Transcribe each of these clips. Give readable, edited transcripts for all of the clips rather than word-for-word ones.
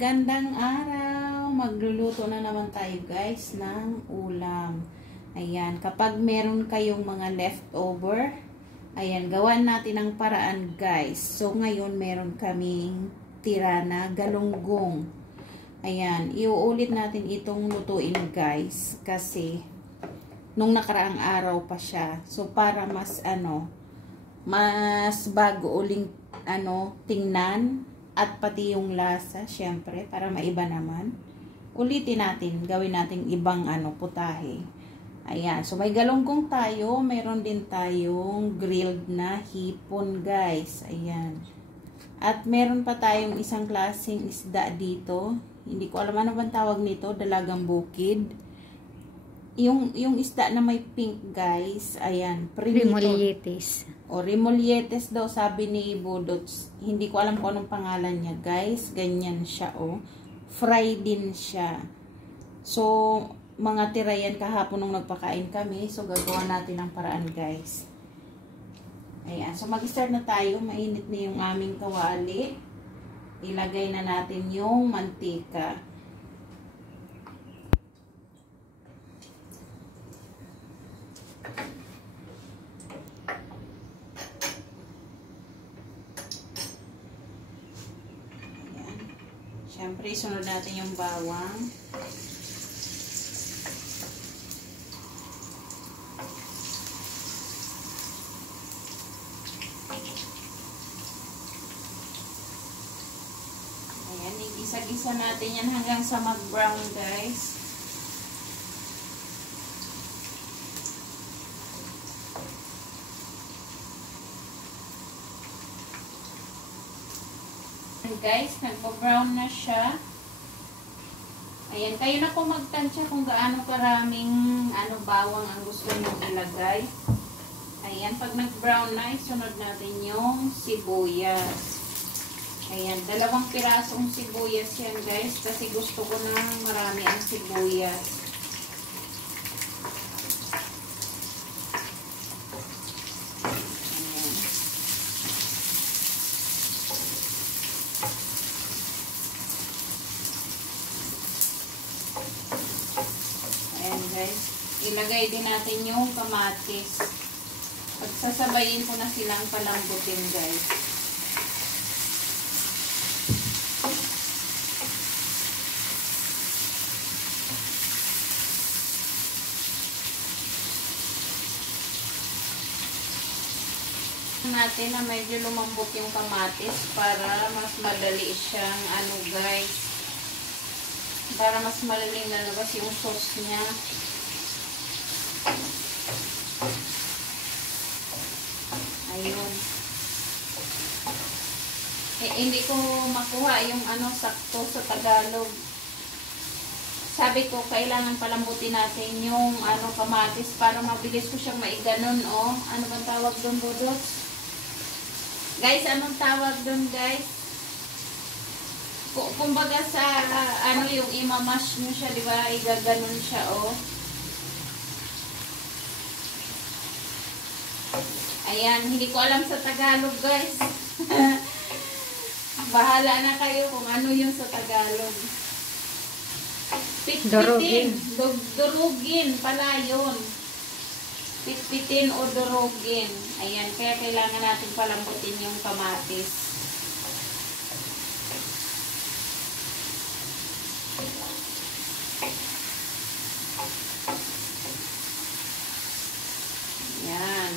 Magandang araw! Magluluto na naman tayo guys ng ulam. Ayan, kapag meron kayong mga leftover, ayan, gawan natin ang paraan guys. So ngayon meron kaming tira na galunggong. Ayan, iuulit natin itong lutuin guys kasi nung nakaraang araw pa siya. So para mas mas bago uling tingnan at pati yung lasa, syempre, para maiba naman. Ulitin natin, gawin natin ibang putahe. Ayan, so may galunggong tayo, meron din tayong grilled na hipon, guys. Ayan. At meron pa tayong isang klaseng isda dito. Hindi ko alam ano bang tawag nito, dalagang bukid. Yung isda na may pink, guys. Ayan, Remolyetes. O remolyetes daw, sabi ni Budots. Hindi ko alam kung anong pangalan niya, guys. Ganyan siya, oh. Fry din siya. So, mga tira yan kahapon nung nagpakain kami. So, gagawa natin ang paraan, guys. Ayan. So, mag-start na tayo. Mainit na yung aming kawali. Ilagay na natin yung mantika. Siyempre, sunod natin yung bawang. Ayan, igisa-gisa natin yan hanggang sa mag-brown, guys. Guys, nagpa-brown na siya. Ayan, kayo na po magtansya kung gaano karaming bawang ang gusto nyo ilagay. Ayan, pag nag-brown na, isunod natin yung sibuyas. Ayan, 2 pirasong sibuyas yan guys, kasi gusto ko na marami ang sibuyas. Guys, ilagay din natin yung kamatis. Pagsasabayin ko na silang palambutin, guys. Natin na medyo lumambot yung kamatis para mas madali siyang guys, para mas malaling lalabas yung sauce niya. Ayun. Hindi ko makuha yung sakto sa Tagalog. Sabi ko, kailangan palambutin natin yung kamatis para mabilis ko siyang maiganon, oh. Ano bang tawag doon, Budots? Guys, anong tawag doon, guys? Kumbaga sa yung imamash nyo siya, di ba? Igaganon siya, oh. Ayan, hindi ko alam sa Tagalog, guys. Bahala na kayo kung ano yung sa Tagalog. Pitpitin. Durugin pala yun. Pitpitin o durugin. Ayan, kaya kailangan natin palambutin yung kamatis. Yan.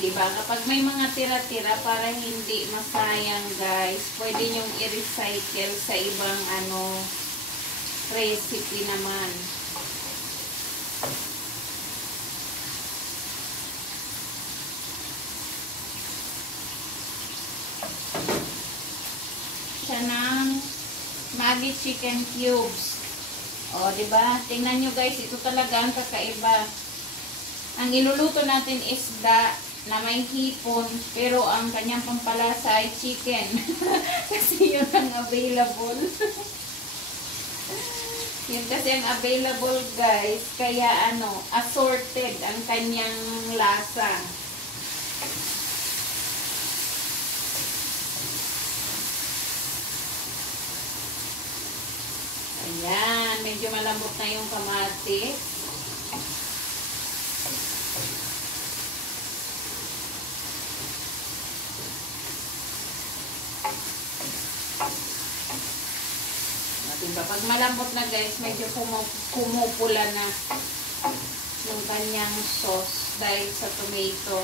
Diba? Kapag may mga tira-tira para hindi masayang, guys, pwede nyong i-recycle sa ibang recipe naman. Siya ng Maggi chicken cubes. O, diba? Tingnan nyo guys, ito talaga ang kakaiba. Ang iluluto natin isda na may hipon, pero ang kanyang pampalasa ay chicken. Kasi yun ang available. Yun kasi ang available guys. Kaya assorted ang kanyang lasa. Ayan, medyo malambot na yung kamatis. Kapag malambot na guys, medyo kumupula na yung kanyang sauce dahil sa tomato.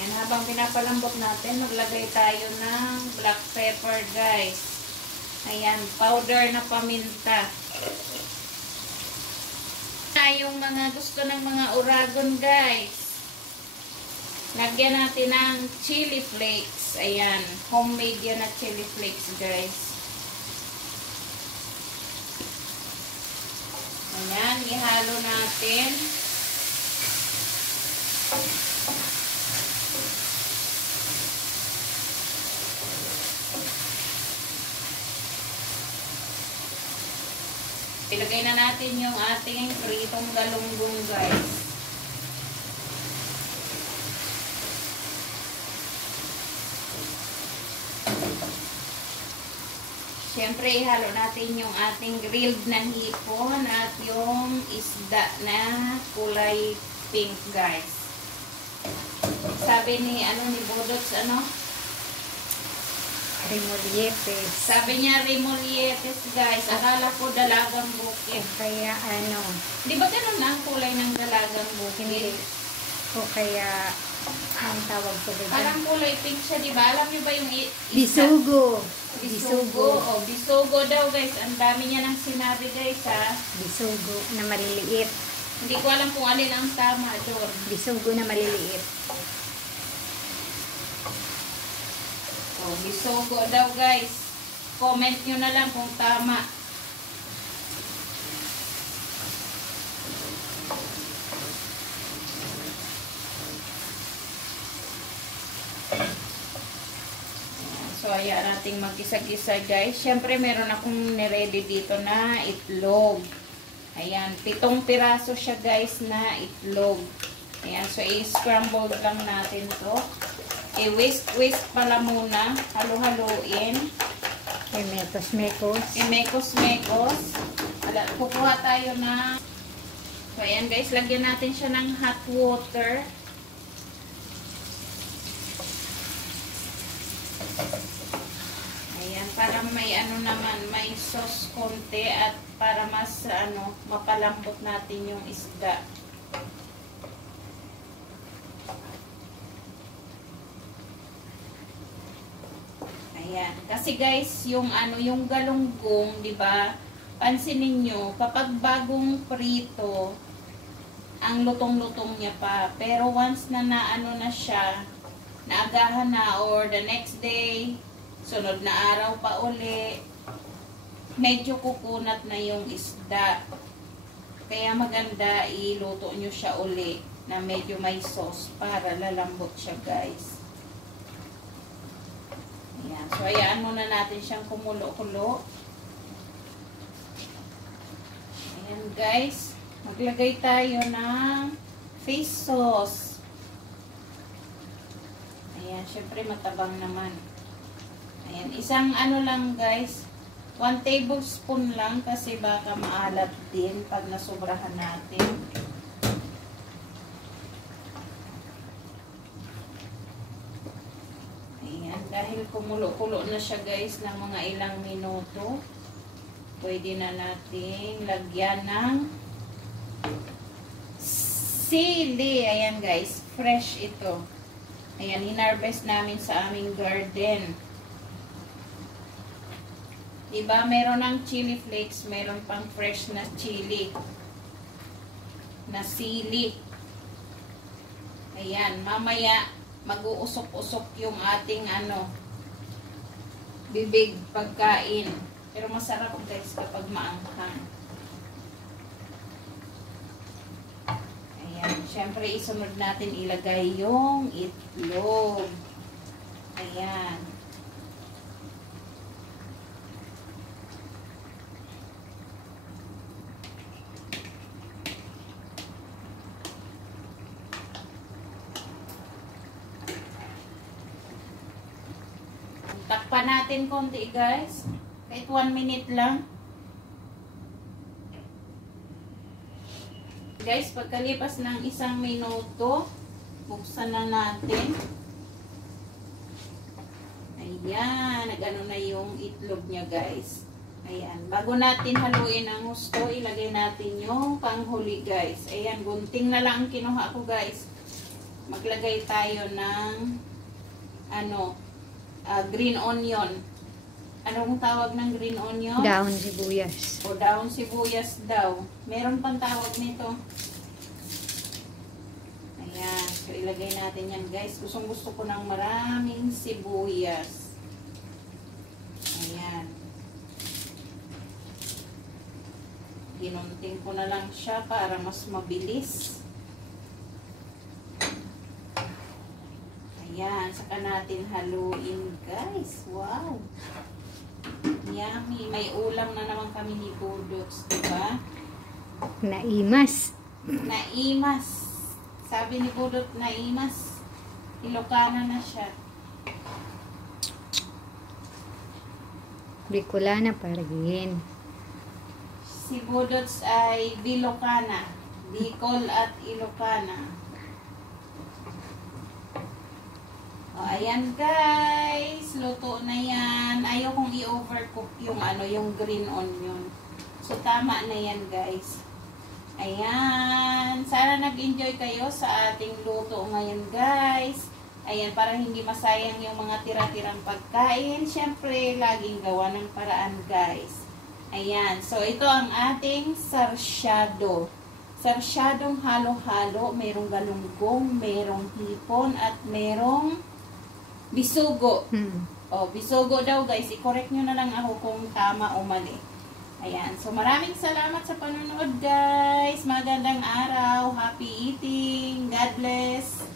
Yan, habang pinapalambot natin, maglagay tayo ng black pepper guys. Ayan, powder na paminta. Yung mga gusto ng mga uragon guys. Lagyan natin ng chili flakes. Ayan, homemade yan na chili flakes guys. Ayan, ihalo natin. Ilagay na natin yung ating pritong galunggong guys. Siyempre, ihalo natin yung ating grilled na hipon at yung isda na kulay pink guys. Sabi ni Budots, Remolietes. Sabi niya remolietes guys. Akala ko dalagang bukid. Kaya Di ba ganun na ang kulay ng dalagang bukid? Hindi. O kaya, ang tawag ko ba? Parang kulay pink siya, di ba? Alam niyo ba yung Bisugo. Bisugo. O, bisugo daw guys. Ang dami niya nang sinabi guys ha. Bisugo na maliliit. Hindi ko alam kung alin ang tama doon. Bisugo na maliliit. O, bisugo daw guys. Comment nyo na lang kung tama. So, ayan nating magkisa-kisa guys. Siyempre, meron akong niready dito na itlog. Ayan, 7 piraso siya guys na itlog. Ayan, so i-scramble lang natin to. I-whisk pala muna. Halo-haloin. Mekos-mekos. I-mekos-mekos. Kukuha tayo na. So, ayan guys, lagyan natin siya ng hot water. Ayan, para may naman, may sauce konti at para mas mapalambot natin yung isda. Ayan, kasi guys, yung yung galunggong, 'di ba? Pansinin niyo, kapag bagong prito, ang lutong-lutong niya pa. Pero once na na siya, naagahan na or the next day, sunod na araw pa uli, medyo kukunat na yung isda. Kaya maganda iluto nyo siya uli na medyo may sauce para lalambot siya guys. Ayan. So hayaan muna natin siyang kumulo-kulo. Ayan guys. Maglagay tayo ng fish sauce. Ayan. Syempre matabang naman. Ayan, isang lang guys, 1 tablespoon lang kasi baka maalat din pag nasobrahan natin. Ayan, dahil kumulo-kulo na siya guys ng mga ilang minuto, pwede na natin lagyan ng sili. Ayan guys, fresh ito. Ayan, hinarvest namin sa aming garden. Diba, meron ng chili flakes, meron pang fresh na chili. Na sili. Ayan, mamaya mag-uusok-usok yung ating bibig pagkain. Pero masarap guys kapag maanghang. Ayan, syempre isunod natin ilagay yung itlog. Ayan. pa natin konti guys. Kahit 1 minute lang. Guys, pagkalipas ng 1 minuto, buksan na natin. Ayan, nag-ano na yung itlog niya guys. Ayan, bago natin haluin ang husto, ilagay natin yung panghuli guys. Ayan, gunting na lang ang kinuha ko guys. Maglagay tayo ng green onion. Anong tawag ng green onion? Dahon sibuyas. O dahon sibuyas daw. Meron pang tawag nito. Ayan, so ilagay natin yan guys. Gusto ko ng maraming sibuyas. Ayan. Ginunting ko na lang siya para mas mabilis. Ayan, saka natin haluin guys. Wow! Yummy! May ulam na naman kami ni Budots, diba? Naimas. Naimas! Sabi ni Budot, naimas. Ilocana na siya. Bicolana pa rin. Si Budots ay Bilocana. Bicol at Ilocana. O, ayan guys. Luto na yan. Ayaw kong i-overcook yung yung green onion. So, tama na yan guys. Ayan. Sana nag-enjoy kayo sa ating luto ngayon guys. Ayan, para hindi masayang yung mga tira-tirang pagkain. Siyempre, laging gawa ng paraan guys. Ayan. So, ito ang ating sarsyado. Sarsyadong halo-halo. Merong galunggong, merong hipon, at merong bisugo. O, bisugo daw guys. I-correct nyo na lang ako kung tama o mali. Ayan. So, maraming salamat sa panonood guys. Magandang araw. Happy eating. God bless.